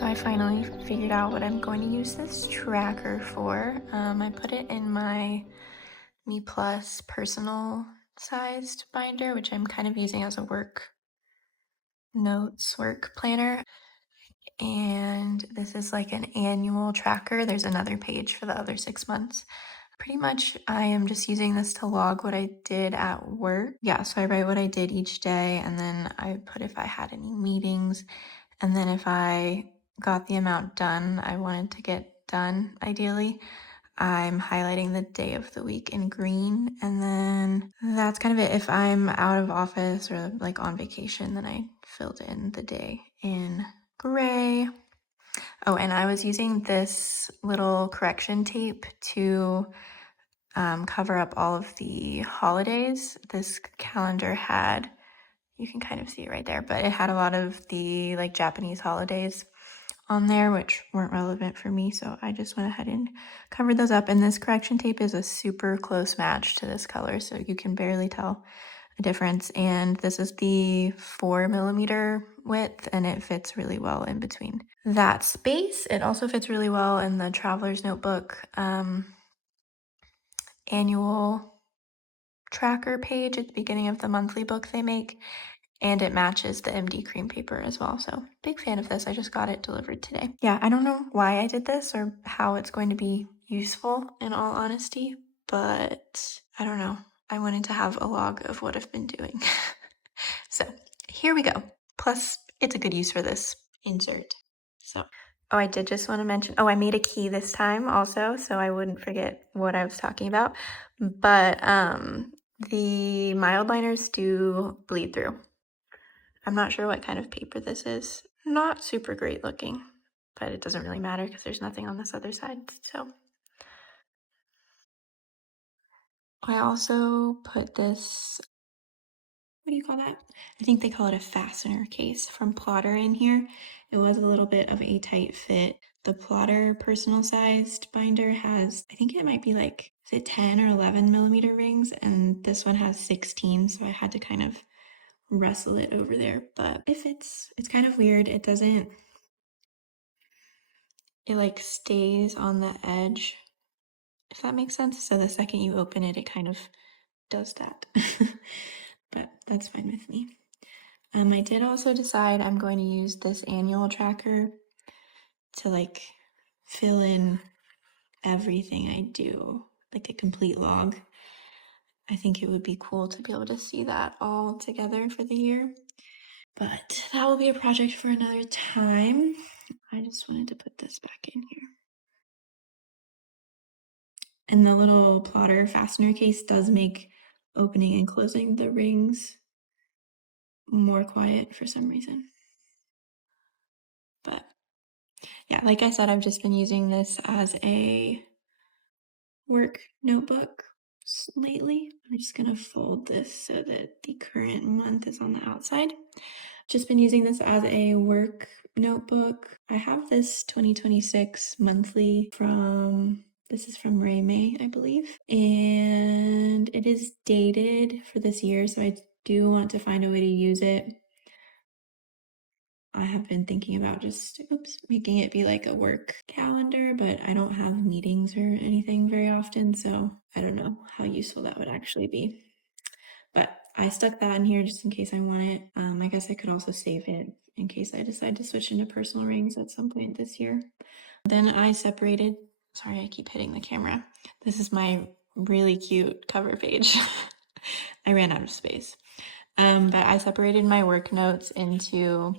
So I finally figured out what I'm going to use this tracker for. I put it in my Me Plus personal sized binder, which I'm kind of using as a work planner. And this is like an annual tracker. There's another page for the other 6 months. Pretty much, I am just using this to log what I did at work. Yeah, so I write what I did each day, and then I put if I had any meetings, and then if I got the amount done I wanted to get done, ideally, I'm highlighting the day of the week in green, and then that's kind of it. If I'm out of office or like on vacation, then I filled in the day in gray. Oh, and I was using this little correction tape to cover up all of the holidays. This calendar had, you can kind of see it right there, but it had a lot of the like Japanese holidays on there, which weren't relevant for me. So I just went ahead and covered those up. And this correction tape is a super close match to this color, so you can barely tell a difference. And this is the 4 millimeter width, and it fits really well in between that space. It also fits really well in the Traveler's Notebook annual tracker page at the beginning of the monthly book they make, and it matches the MD cream paper as well. So big fan of this. I just got it delivered today. Yeah, I don't know why I did this or how it's going to be useful in all honesty, but I don't know. I wanted to have a log of what I've been doing. So here we go. Plus, it's a good use for this insert. So, oh, I did just want to mention, oh, I made a key this time also, so I wouldn't forget what I was talking about. But the mild liners do bleed through. I'm not sure what kind of paper this is. Not super great looking, but it doesn't really matter because there's nothing on this other side. So I also put this, what do you call that? I think they call it a fastener case from Plotter in here. It was a little bit of a tight fit. The Plotter personal sized binder has, I think it might be like, is it 10 or 11 millimeter rings? And this one has 16, so I had to kind of wrestle it over there, but it fits. It's kind of weird. It doesn't, it like stays on the edge, if that makes sense. So the second you open it, it kind of does that. But that's fine with me. I did also decide I'm going to use this annual tracker to like fill in everything I do, like a complete log. I think it would be cool to be able to see that all together for the year. But that will be a project for another time. I just wanted to put this back in here. And the little Plotter fastener case does make opening and closing the rings more quiet for some reason. But yeah, like I said, I've just been using this as a work notebook lately. I'm just gonna fold this so that the current month is on the outside. Just been using this as a work notebook. I have this 2026 monthly from, this is from Ray May, I believe. And it is dated for this year, so I do want to find a way to use it. I have been thinking about just, making it be like a work calendar, but I don't have meetings or anything very often, so I don't know how useful that would actually be. But I stuck that in here just in case I want it. I guess I could also save it in case I decide to switch into personal rings at some point this year. Then I separated, sorry, I keep hitting the camera. This is my really cute cover page. I ran out of space. But I separated my work notes into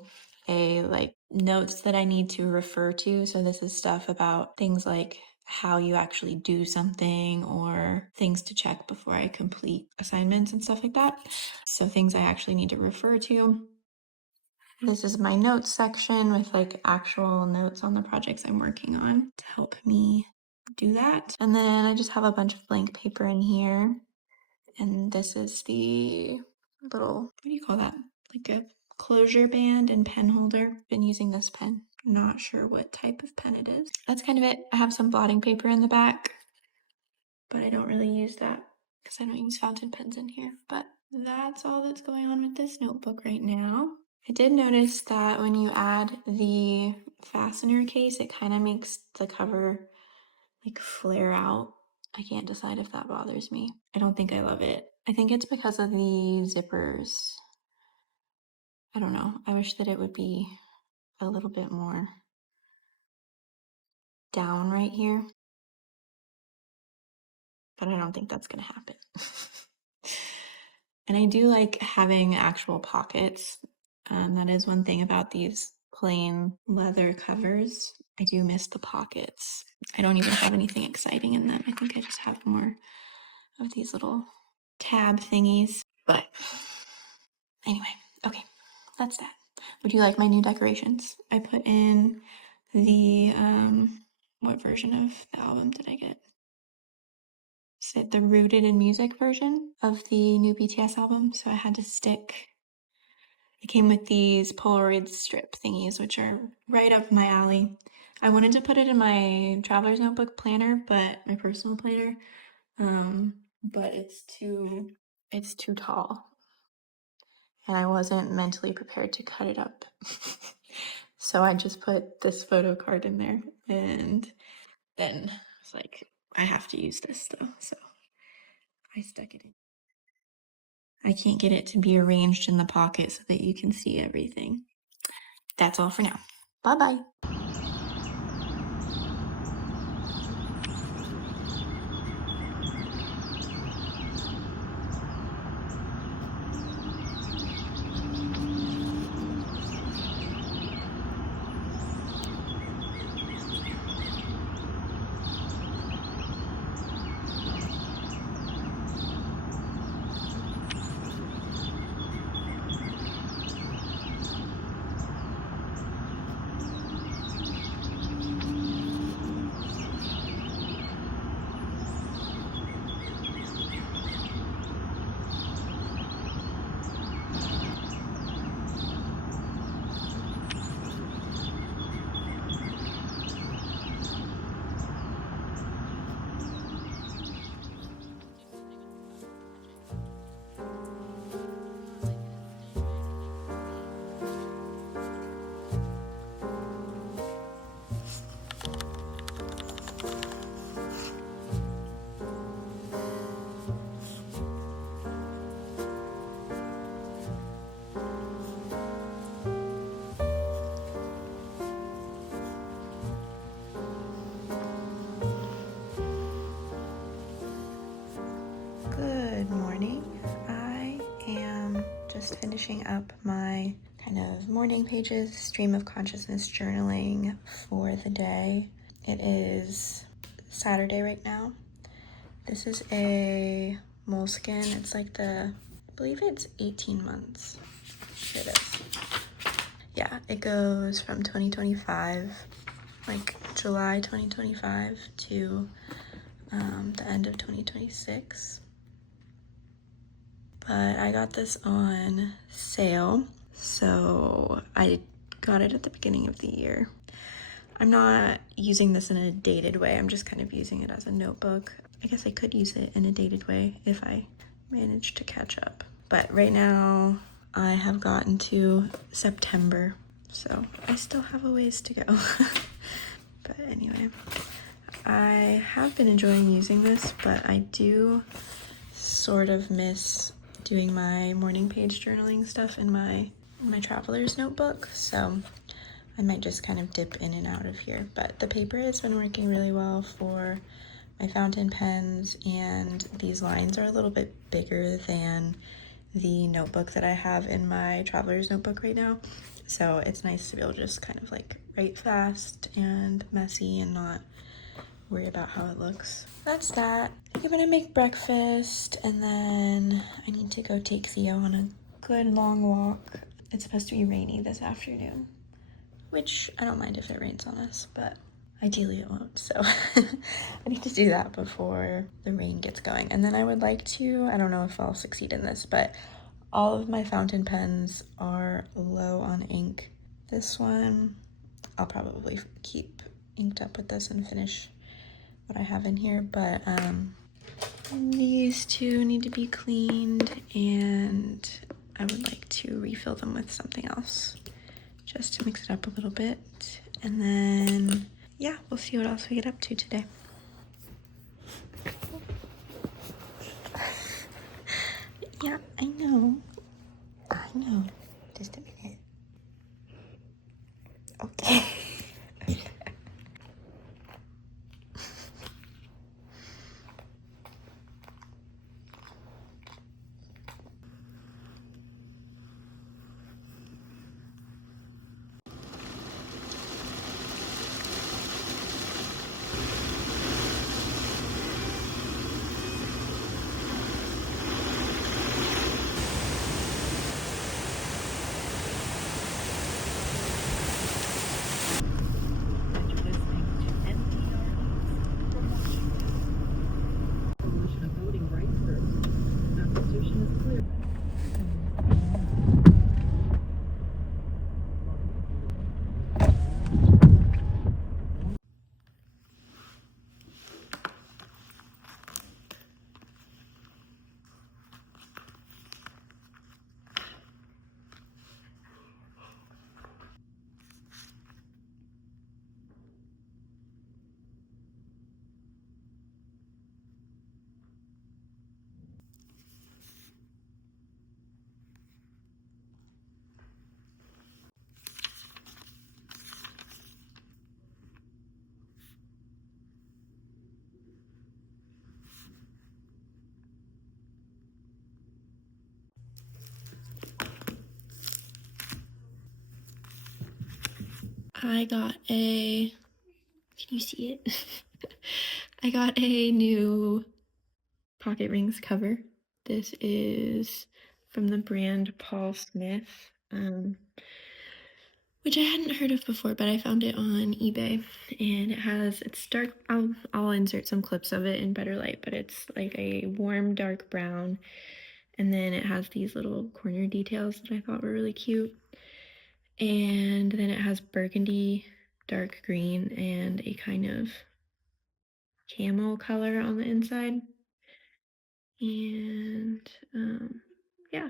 a like notes that I need to refer to. So this is stuff about things like how you actually do something or things to check before I complete assignments and stuff like that. So things I actually need to refer to. This is my notes section with like actual notes on the projects I'm working on to help me do that. And then I just have a bunch of blank paper in here. And this is the little, what do you call that? Like a closure band and pen holder. Been using this pen. Not sure what type of pen it is. That's kind of it. I have some blotting paper in the back, but I don't really use that because I don't use fountain pens in here. But that's all that's going on with this notebook right now. I did notice that when you add the fastener case, it kind of makes the cover like flare out. I can't decide if that bothers me. I don't think I love it. I think it's because of the zippers. I don't know. I wish that it would be a little bit more down right here, but I don't think that's gonna happen. And I do like having actual pockets. That is one thing about these plain leather covers. I do miss the pockets. I don't even have anything exciting in them. I think I just have more of these little tab thingies. But anyway, okay, that's that. Would you like my new decorations? I put in the, what version of the album did I get? Is it the Rooted in Music version of the new BTS album? So I had to stick, it came with these Polaroid strip thingies, which are right up my alley. I wanted to put it in my traveler's notebook planner, but my personal planner, but it's too tall. And I wasn't mentally prepared to cut it up. So I just put this photo card in there, and then I was like, I have to use this though, so I stuck it in. I can't get it to be arranged in the pocket so that you can see everything. That's all for now. Bye-bye. Good morning. I am just finishing up my kind of morning pages, stream of consciousness journaling for the day. It is Saturday right now. This is a Moleskine. It's like I believe it's 18 months. Here it is. Yeah, it goes from 2025, like July 2025 to the end of 2026. But I got this on sale, so I got it at the beginning of the year. I'm not using this in a dated way. I'm just kind of using it as a notebook. I guess I could use it in a dated way if I managed to catch up. But right now I have gotten to September, so I still have a ways to go. But anyway, I have been enjoying using this, but I do sort of miss doing my morning page journaling stuff in my traveler's notebook, so I might just kind of dip in and out of here. But the paper has been working really well for my fountain pens, and these lines are a little bit bigger than the notebook that I have in my traveler's notebook right now, so it's nice to be able to just kind of like write fast and messy and not worry about how it looks. That's that. I'm gonna make breakfast, and then I need to go take Theo on a good long walk. It's supposed to be rainy this afternoon, which I don't mind if it rains on us, but ideally it won't, so I need to do that before the rain gets going. And then I would like to, I don't know if I'll succeed in this, but all of my fountain pens are low on ink. This one, I'll probably keep inked up with this and finish what I have in here, but these two need to be cleaned, and I would like to refill them with something else just to mix it up a little bit. And then, yeah, we'll see what else we get up to today. Yeah, I know. I know. Just a minute. Okay. I got a, can you see it? I got a new Pocket Rings cover. This is from the brand Paul Smith, which I hadn't heard of before, but I found it on eBay, and it's dark. I'll insert some clips of it in better light, but it's like a warm dark brown, and then it has these little corner details that I thought were really cute. And then it has burgundy, dark green, and a kind of camel color on the inside. And yeah,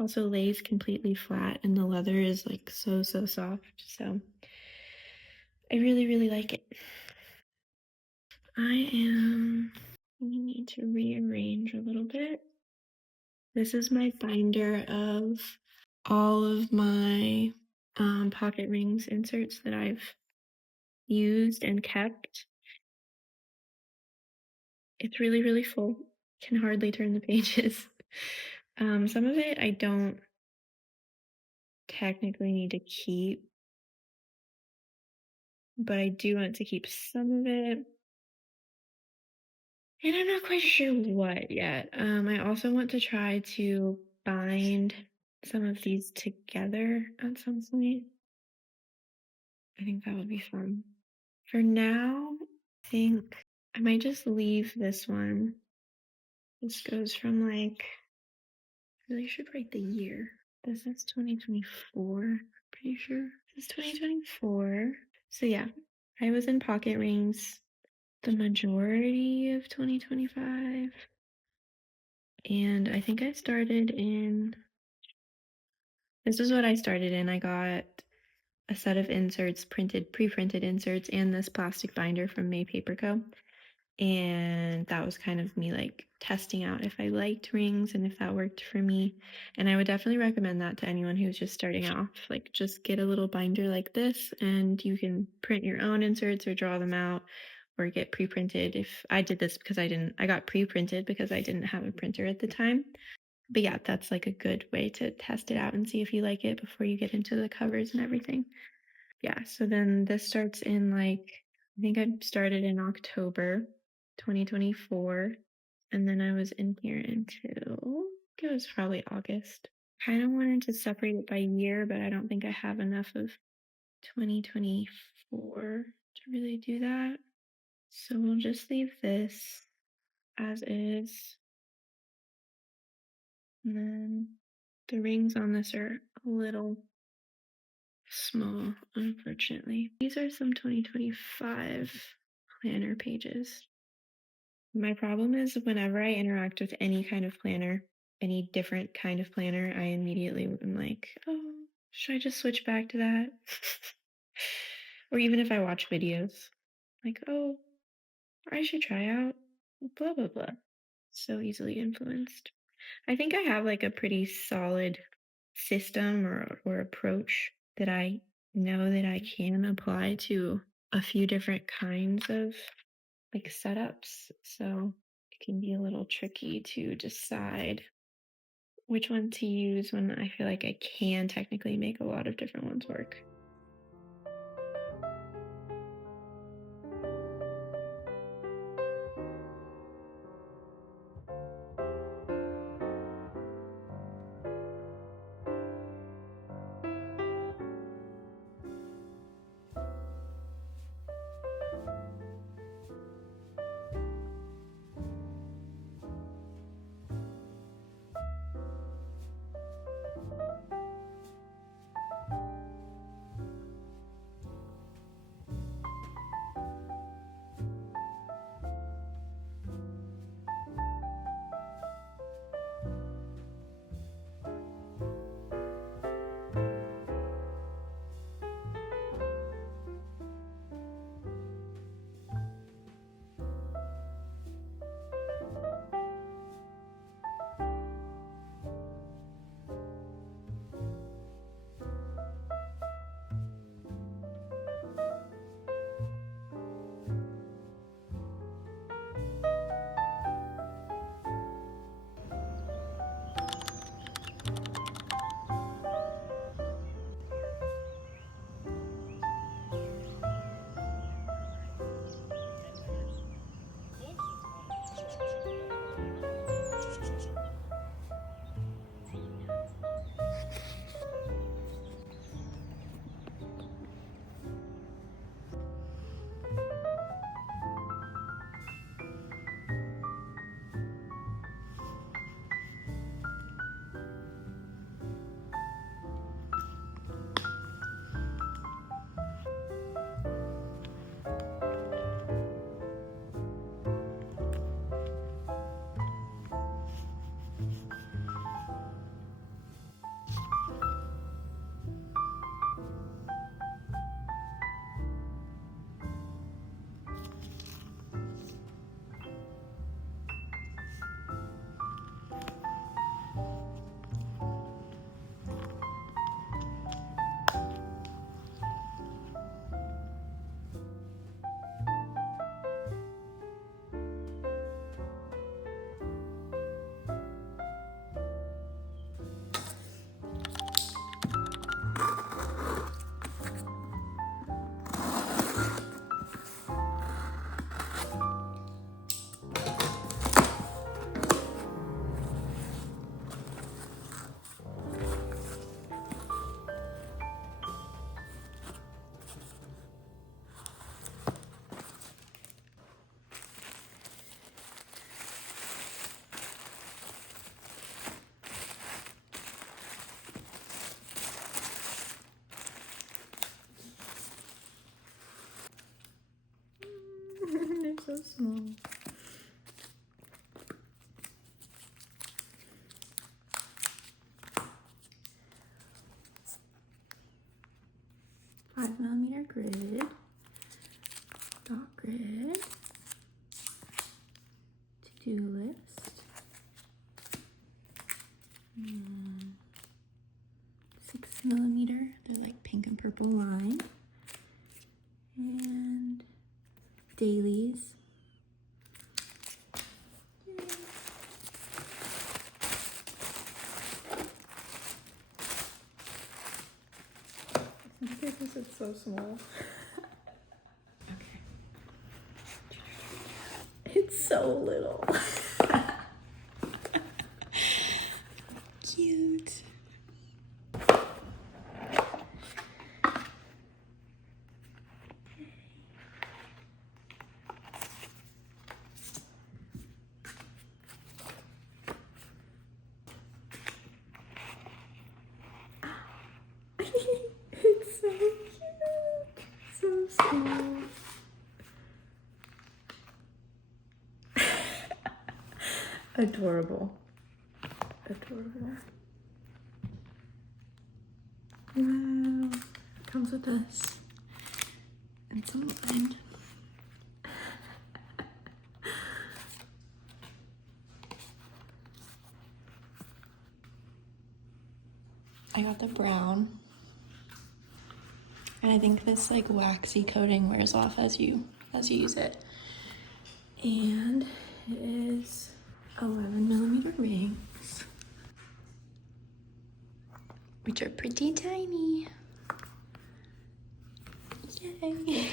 also lays completely flat, and the leather is like so soft. So I really like it. We need to rearrange a little bit. This is my binder of all of my pocket rings inserts that I've used and kept. It's really full. Can hardly turn the pages. Some of it I don't technically need to keep, but I do want to keep some of it. And I'm not quite sure what yet. I also want to try to bind some of these together at some point. I think that would be fun. For now, I think I might just leave this one. This goes from like, I really should write the year. This is 2024, pretty sure. This is 2024. So yeah, I was in pocket rings the majority of 2025. And I think I started in, this is what I started in. I got a set of inserts, pre-printed inserts, and this plastic binder from May Paper Co. And that was kind of me like testing out if I liked rings and if that worked for me. And I would definitely recommend that to anyone who's just starting off. Like, just get a little binder like this, and you can print your own inserts or draw them out or get pre-printed. If I did this because I got pre-printed because I didn't have a printer at the time. But yeah, that's like a good way to test it out and see if you like it before you get into the covers and everything. Yeah, so then this starts in like, I think I started in October 2024, and then I was in here until, it was probably August. Kind of wanted to separate it by year, but I don't think I have enough of 2024 to really do that. So we'll just leave this as is. And then the rings on this are a little small, unfortunately. These are some 2025 planner pages. My problem is whenever I interact with any kind of planner, any different kind of planner, I immediately am like, oh, should I just switch back to that? Or even if I watch videos, like, oh, I should try out blah, blah, blah. So easily influenced. I think I have like a pretty solid system or approach that I know that I can apply to a few different kinds of like setups. So it can be a little tricky to decide which one to use when I feel like I can technically make a lot of different ones work. They're so small. Five millimeter grid, dot grid, to-do list, 6 millimeter, they're like pink and purple line, and dailies. Because it's so small. Okay. It's so little. Cute. It's so cute. So small. Adorable. Adorable. Wow. Comes with this and some lime. I got the brown. And I think this like waxy coating wears off as you use it. And it is 11mm rings, which are pretty tiny. Yay!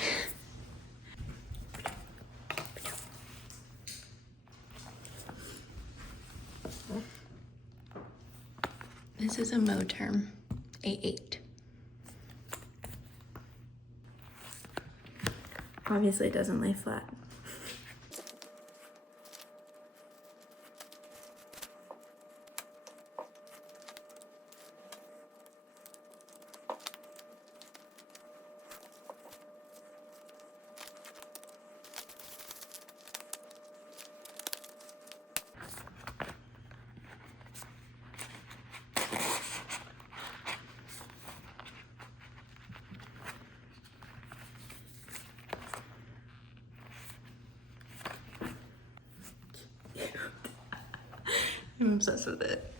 This is a Moterm A8. Obviously it doesn't lay flat. I'm obsessed with it.